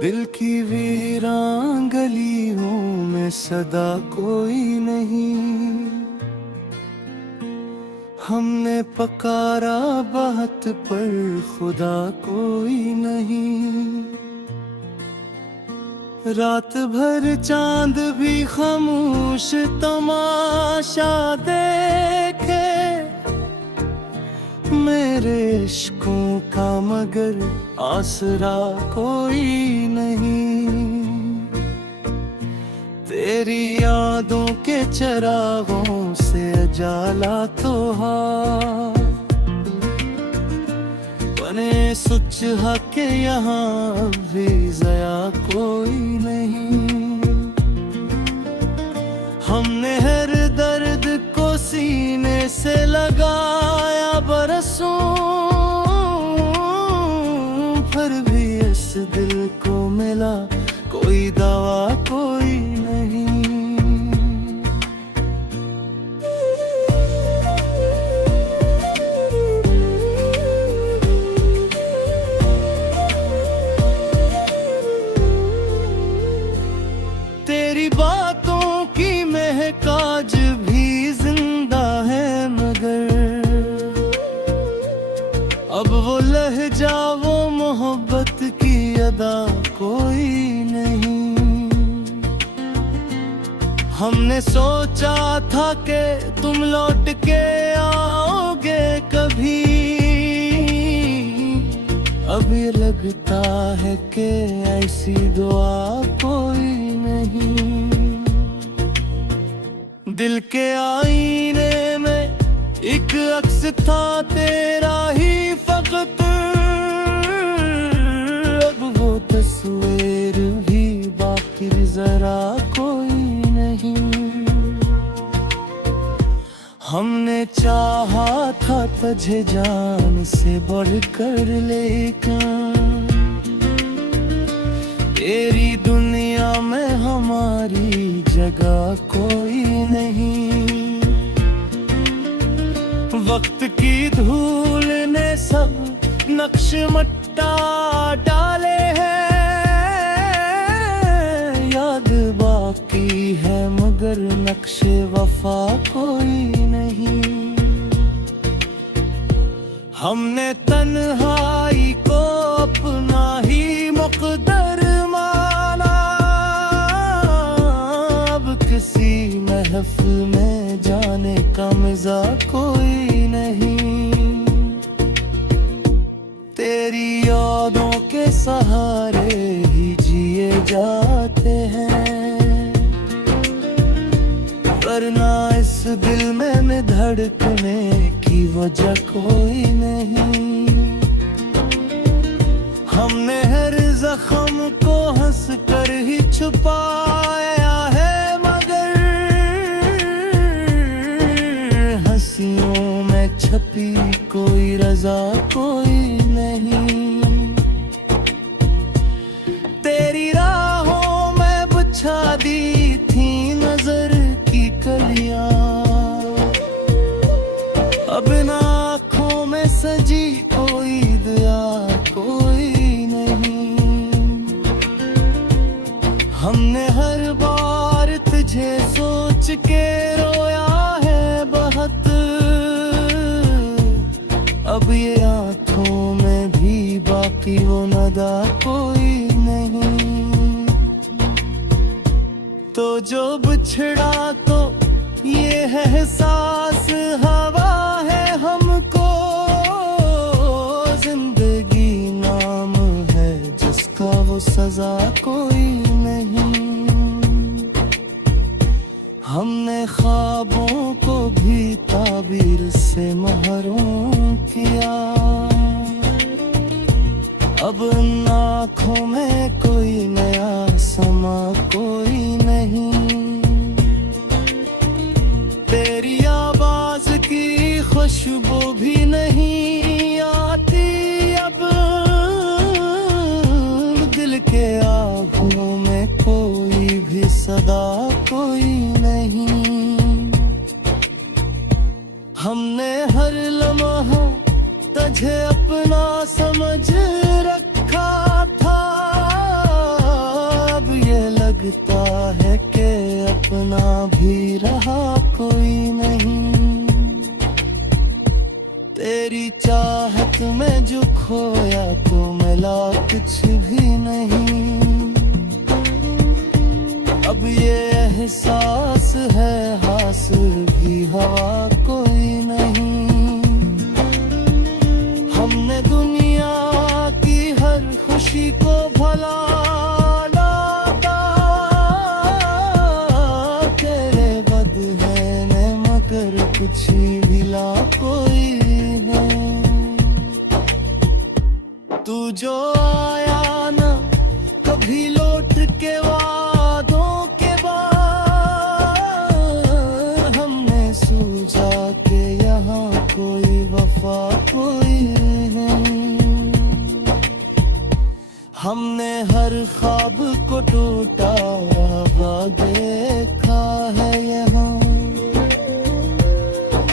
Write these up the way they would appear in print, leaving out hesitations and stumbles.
दिल की वीरान गलियों में सदा कोई नहीं। हमने पकारा बात पर खुदा कोई नहीं। रात भर चांद भी खामोश तमाशा देखे मेरे इश्कों का, मगर आसरा कोई नहीं। तेरी यादों के चरागों से जाला तो बने सुच के यहाँ भी जया कोई नहीं। हमने हर दर्द को सीने से लगाया बरसों, फिर भी इस दिल को मिला कोई दवा कोई नहीं। तेरी बातों की महक आज भी जिंदा है, मगर अब वो लहजा वो मोहब्बत की अदा कोई नहीं। हमने सोचा था कि तुम लौट के आओगे कभी, अब ये लगता है कि ऐसी दुआ कोई नहीं। दिल के आईने में एक अक्स था तेरा ही फकत, अब वो तस्वीर भी बाकी जरा कोई नहीं। हमने चाहा था तुझे जान से बढ़कर, लेकिन तेरी दुनिया में हमारी जगह कोई नहीं। वक्त की धूल ने सब नक्श मट्टा डाले हैं, याद बाकी है मगर नक्शे वफा कोई नहीं। हमने तन्हाई को अपना ही मुक़द्दर माना, अब किसी महफिल में जाने का मज़ा कोई नहीं। तेरी यादों के सहारे ही जिए जाते हैं, वरना इस दिल में धड़कने की वजह कोई नहीं। हमने हर जख्म को हंस कर ही छुपाया है, मगर हंसियों में छपी कोई रजा कोई नहीं। तेरी राहों में बिछा दी थी नजर की कलियां, अब इन आँखों में सजी कोई दया कोई नहीं। हमने हर बार तुझे सोच के रोया है बहुत, अब ये आँखों में भी बाकी वो नदा कोई नहीं। तो जो बिछड़ा तो ये है एहसास हवा है हमको, जिंदगी नाम है जिसका वो सजा कोई नहीं। हमने ख्वाबों को भी ताबीर से महरूम किया, अब इन आँखों में कोई नया समा कोई नहीं। तेरी आवाज की खुशबू भी नहीं आती, अब दिल के आँखों में कोई भी सदा कोई नहीं। हमने हर लम्हा तुझे अपना समझ रखा था, खोया तो मिला कुछ भी नहीं। अब ये एहसास है हासिल भी हवा कोई नहीं। हमने दुनिया की हर खुशी को भला लाता, तेरे बदले मगर कुछ भी ला कोई है। तू जो आया ना कभी लौट के वादों के बाद, हमने सूझा के यहाँ कोई वफा कोई नहीं। हमने हर ख्वाब को टूटा हुआ देखा है यहाँ।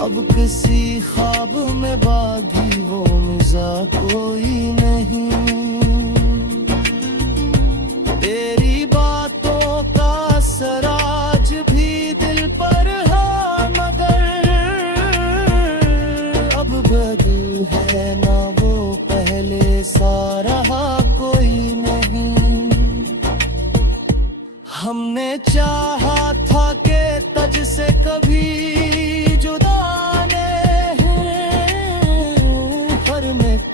अब किसी ख्वाब में बागी वो मिज़ा कोई नहीं। तेरी बातों का असर आज भी दिल पर है, मगर अब बदल है ना वो पहले सा रहा कोई नहीं। हमने चाहा था कि तुझ से कभी जुदा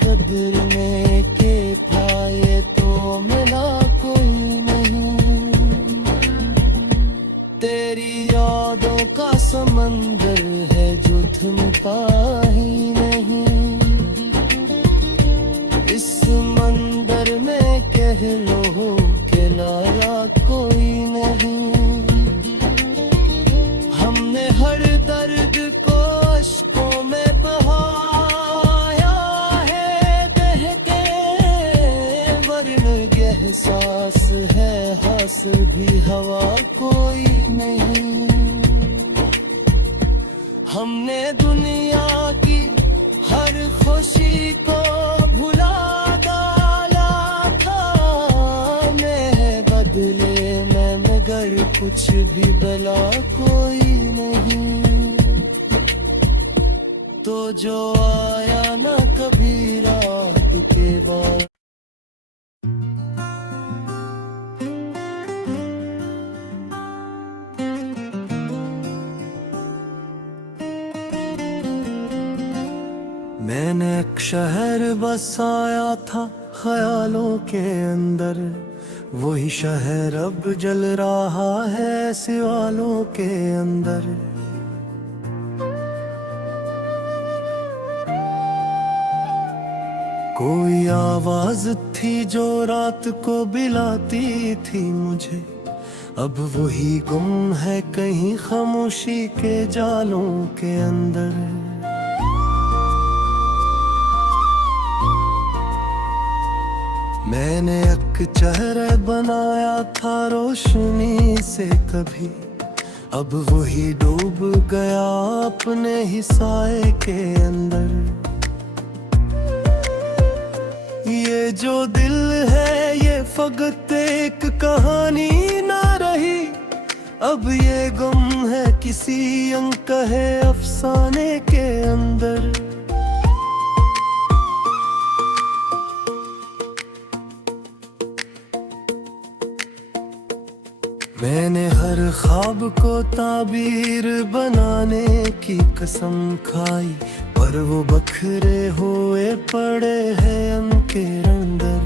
कदर में के पाए तो मिला कोई नहीं। तेरी यादों का समंदर है जो थमता ही नहीं। इस समंदर में कह लो के लाया कोई नहीं। हमने हर दर्द को अश्कों में बहाया है, एहसास है हासिल भी हवा कोई नहीं। हमने दुनिया की हर खुशी को भुला डाला था, मैं बदले में मगर कुछ भी बला कोई नहीं। तो जो आया ना कभी रात के बाद। मैंने एक शहर बसाया था ख्यालों के अंदर, वही शहर अब जल रहा है सवालों के अंदर। कोई आवाज थी जो रात को बुलाती थी मुझे, अब वही गुम है कहीं खामोशी के जालों के अंदर। मैंने एक चेहरा बनाया था रोशनी से कभी, अब वही डूब गया अपने ही साए के अंदर। ये जो दिल है ये फकत एक कहानी ना रही, अब ये गम है किसी अनकहे अफसाने के अंदर। मैंने हर ख्वाब को ताबीर बनाने की कसम खाई, पर वो बखरे हुए पड़े हैं उनके अंदर।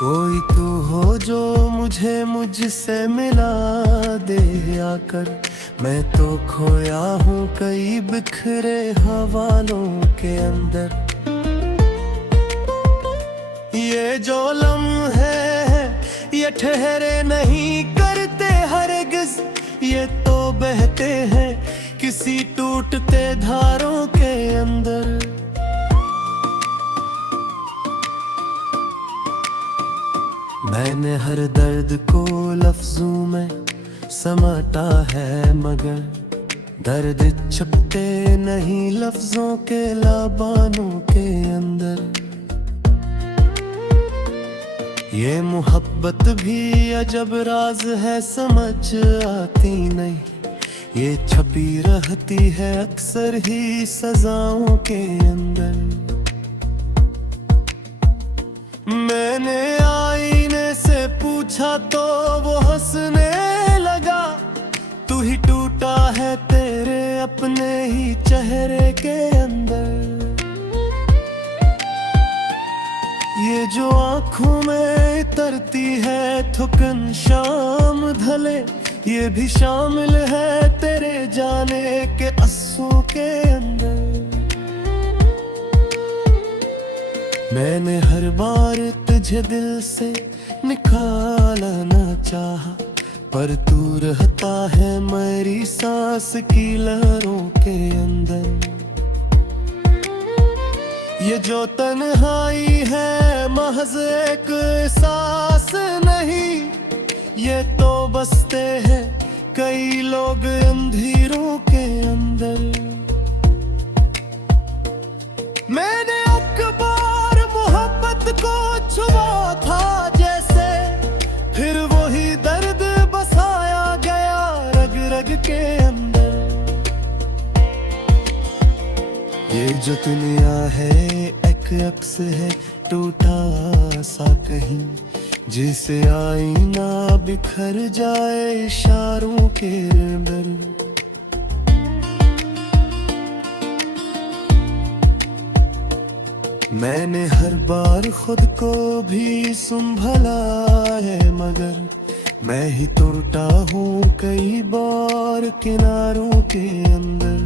कोई तू हो जो मुझे मुझसे मिला दे आकर, मैं तो खोया हूँ कई बिखरे हवालों के अंदर। ये जो लम्हे हैं ये ठहरे नहीं करते हरगिज़, ये तो बहते हैं किसी टूटते धारों के अंदर। मैंने हर दर्द को लफ्जों में समाटा है, मगर दर्द छुपते नहीं लफ्जों के लबानों के अंदर। ये मोहब्बत भी अजब राज है समझ आती नहीं, ये छपी रहती है अक्सर ही सजाओं के अंदर। मैंने आईने से पूछा तो वो हंसने लगा, तू ही टूटा है तेरे अपने ही चेहरे के अंदर। ये जो आंखों में तरती है थुकन शाम ढले, ये भी शामिल है तेरे जाने के आंसू के अंदर। मैंने हर बार तुझे दिल से निकालना चाहा, पर तू रहता है मेरी सांस की लहरों के अंदर। ये जो तन्हाई है महज एक एहसास नहीं, ये तो बसते हैं कई लोग अंधेरों के अंदर। मैंने अखबार मोहब्बत को छुआ था जैसे, फिर वही दर्द बसाया गया रग रग के अंदर। ये जो दुनिया है एक अक्स है टूटा सा कहीं, जिसे आईना बिखर जाए इशारों के अंदर। मैंने हर बार खुद को भी संभला है, मगर मैं ही टूटा हूँ कई बार किनारों के अंदर।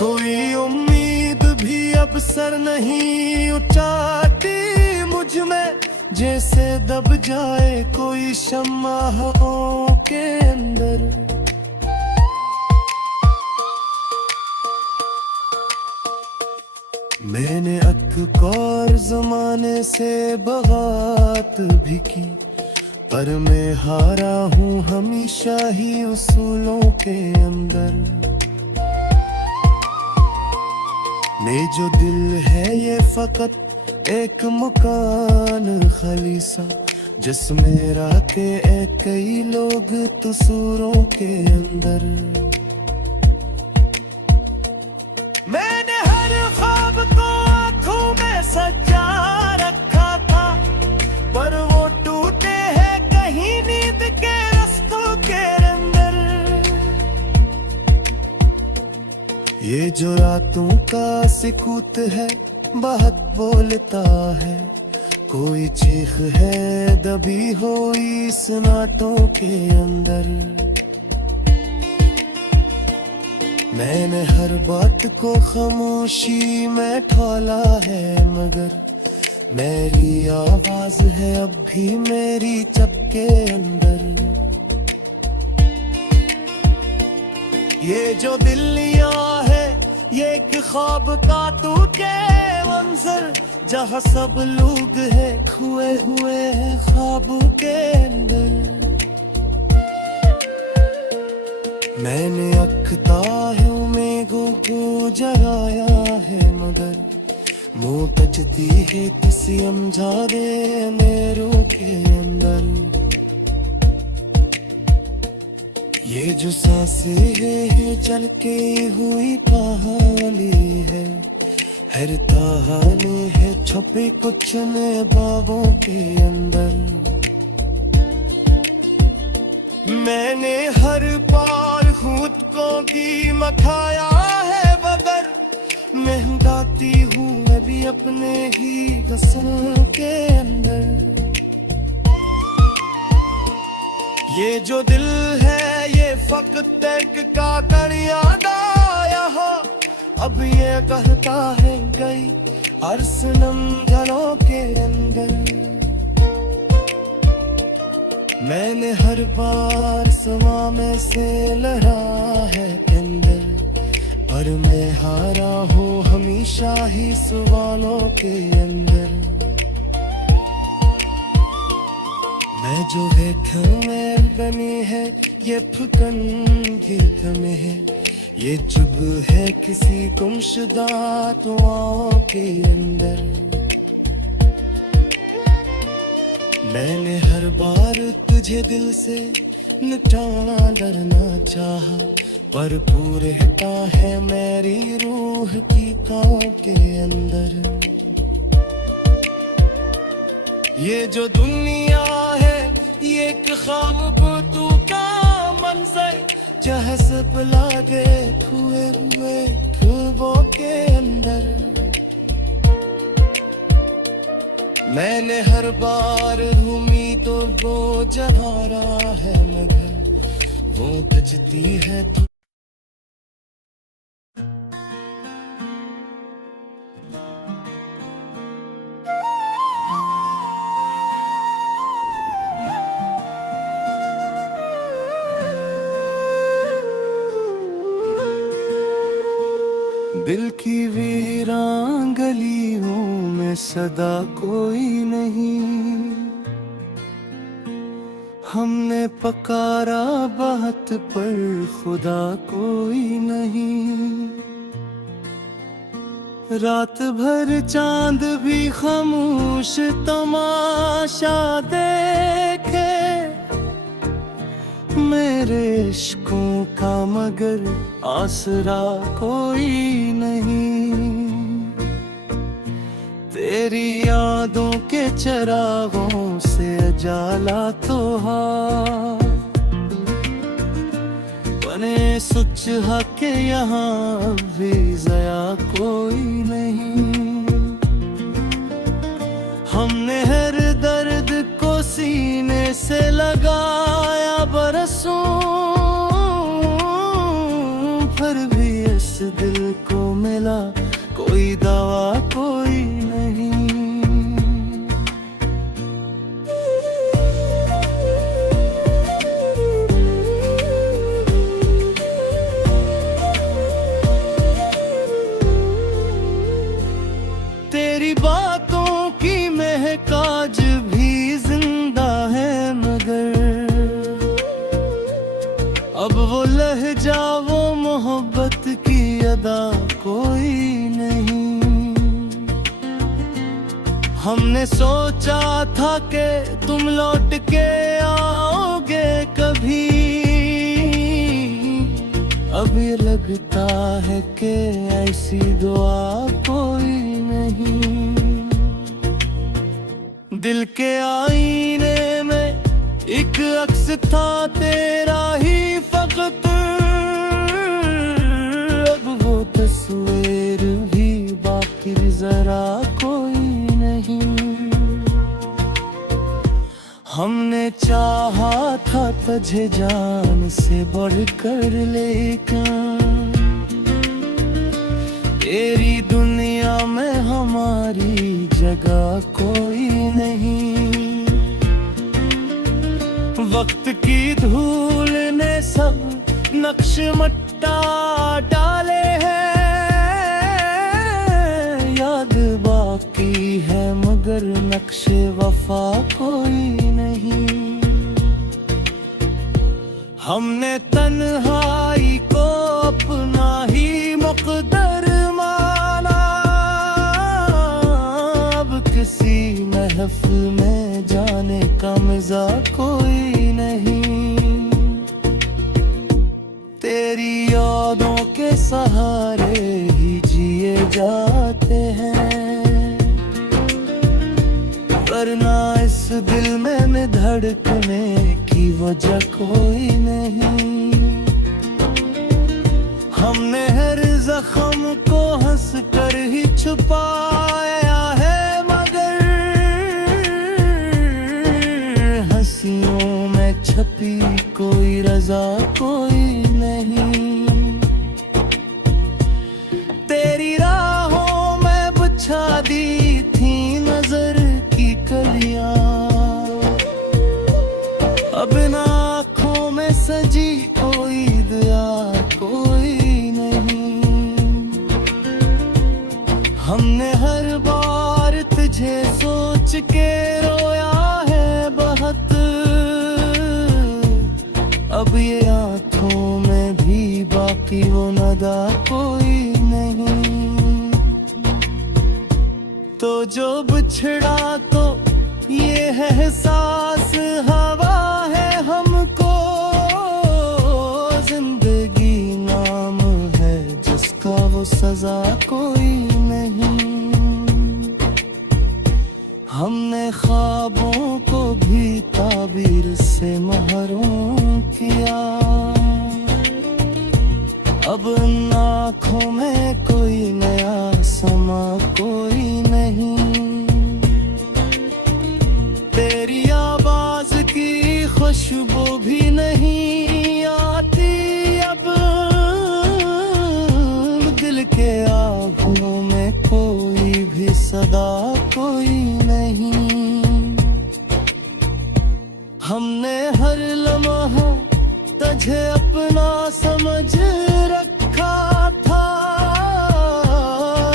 कोई उम्मीद भी अब सर नहीं उठाती मुझ में, जैसे दब जाए कोई शम्मा हवाओं के अंदर। मैंने अक्सर जमाने से बगावत भी की, पर मैं हारा हूँ हमेशा ही उसूलों के अंदर। ने जो दिल है ये फकत एक मकान खलीसा, जिसमें रहते कई लोग तसूरों के अंदर। मैंने हर ख्वाब को आंखों में सजा रखा था, पर वो टूटे हैं कहीं नींद के रास्तों के अंदर। ये जो रातों का सुकूत है बहुत बोलता है, कोई चीख है दबी हुई सन्नाटों के अंदर। मैंने हर बात को खामोशी में ढाला है, मगर मेरी आवाज है अब भी मेरी चप के अंदर। ये जो दिल्लियां है ये एक ख्वाब का टूटे मंजर, जहाँ सब लोग हैं खोए हुए हैं ख्वाबों के अंदर। मैंने अख्तारों में गो जगाया है, मगर मुँह टचती है किसी अमजादे मेरों के अंदर। ये जो सांसें है चल के हुई कहानी है, हर कहानी है छुपी कुछ नए बाबों के अंदर। मैंने हर बार खुद को कीमत खाया है, मगर महंगाती हूँ मैं भी अपने ही कसम के अंदर। ये जो दिल है ये फकत एक काकड़ याद आया हो, अब ये कहता है गई हर सनम जलों के अंदर। मैंने हर बार समा में से लड़ा है अंदर, पर मैं हारा हूँ हमेशा ही सवालों के अंदर। मैं जो है में बनी है ये फुकन गीत में है, ये जुब है किसी गुमशुदा दुआओं के अंदर। मैंने हर बार तुझे दिल से मिटाना डरना चाहा, पर पूरे हटा है मेरी रूह की कांव के अंदर। ये जो दुनिया है ये एक ख्वाब तू का मंजर, जहाँ सब लागे खोए हुए ख्वाबों के अंदर। मैंने हर बार घूमी तो वो जहाँ रहा है, मगर वो बजती है तू। दिल की वीरान गली हूँ मैं, सदा कोई नहीं। हमने पकारा बात पर खुदा कोई नहीं। रात भर चांद भी खामोश तमाशा देखे मेरे इश्कों का, मगर आसरा कोई नहीं। तेरी यादों के चरागों से उजाला तो बने सुच के यहाँ भी जया कोई नहीं। हमने हर दर्द को सीने से लगाया बरसों, पर भी इस दिल को मिला कोई दवा कोई नहीं। तेरी बातों की महक आज भी जिंदा है, मगर अब वो लहजा वो मोहब्बत की अदा कोई नहीं। हमने सोचा था कि तुम लौट के आओगे कभी, अब ये लगता है कि ऐसी दुआ कोई नहीं। दिल के आईने में एक अक्स था तेरा ही फकत, अब वो तस्वीर भी बाकी जरा कोई नहीं। हमने चाहा था तुझे जान से बढ़कर, लेकिन तेरी दुनिया में हमारी जगह कोई नहीं। वक्त की धूल ने सब नक्श मट्टा डाले हैं, याद बाकी है मगर नक्शे वफा कोई नहीं। हमने तन्हाई को अपना ही मुक़द्दर माना, अब किसी महफिल में जाने का मज़ा कोई नहीं। तेरी यादों के सहारे ही जिए जाते हैं, वरना इस दिल में धड़कने की वजह कोई नहीं। हमने हर जख्म को हंस कर ही छुपाया है, मगर हंसियों में छपी कोई रजा कोई नहीं। तेरी राहों में बिछा दी थी नजर की कलियां, अब ना आँखों में सजी कोई दया कोई नहीं। हमने हर बार तुझे सोच के रोया है बहुत, अब ये आँखों में भी बाकी वो नदा कोई नहीं। तो जो बिछड़ा तो ये है एहसास हवा है हमको, अब इन आँखों में कोई नया समा कोई नहीं। तेरी आवाज की खुशबू भी नहीं आती अब, दिल के आँखों में कोई भी सदा कोई नहीं। हमने हर लम्हा तुझे अपना समझ रखा था,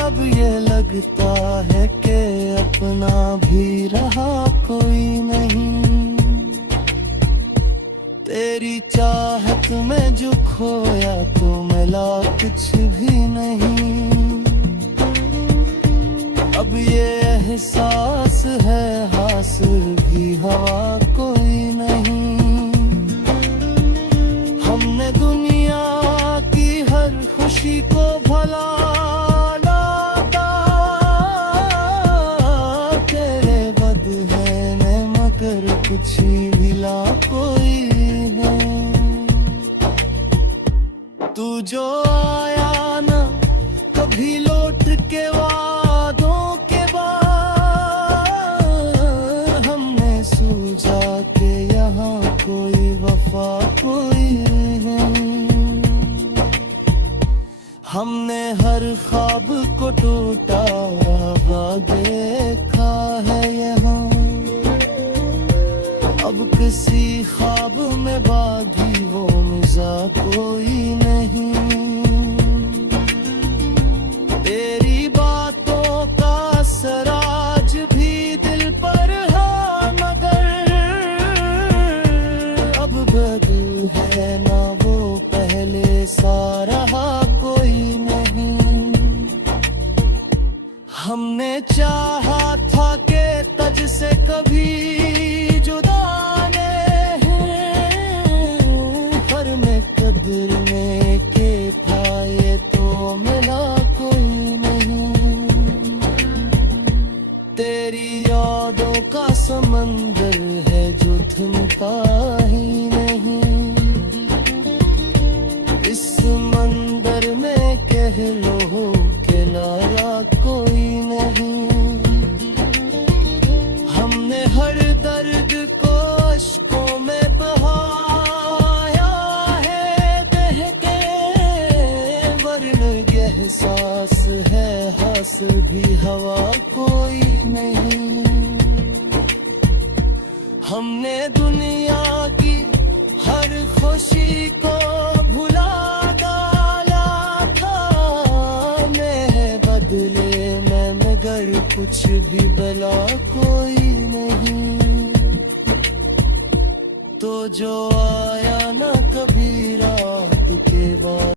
अब ये लगता है कि अपना भी रहा कोई नहीं। तेरी चाहत में जो खोया तो मिला कुछ भी नहीं। अब ये एहसास है हासिल भी हवा कोई नहीं। हमने दुनिया की हर खुशी को भला लाता, तेरे बदले में मगर कुछ भिला कोई है। तू जो आया ना कभी लौट के वादों के बाद, हमने सूझा के यहाँ कोई वफा कोई नहीं। हमने हर ख्वाब को टूटा हुआ देखा है यहाँ, अब किसी ख्वाब में बागी वो मिज़ा कोई नहीं। तेरी बातों का असर आज भी दिल पर है, मगर अब बदल है ना वो पहले सा रहा कोई नहीं। हमने चाहा था कि तुझ से कभी जुदा कदर में के पाए तो मिला कोई नहीं। तेरी यादों का समंदर है जो थमता ही नहीं। इस समंदर में कह लो के लाया कोई नहीं। हमने हर दर्द को अश्कों में एहसास है हासिल भी हवा कोई नहीं। हमने दुनिया की हर खुशी को भुला डाला था, मैं बदले में मगर कुछ भी भला कोई नहीं। तो जो आया ना कभी रात के बाद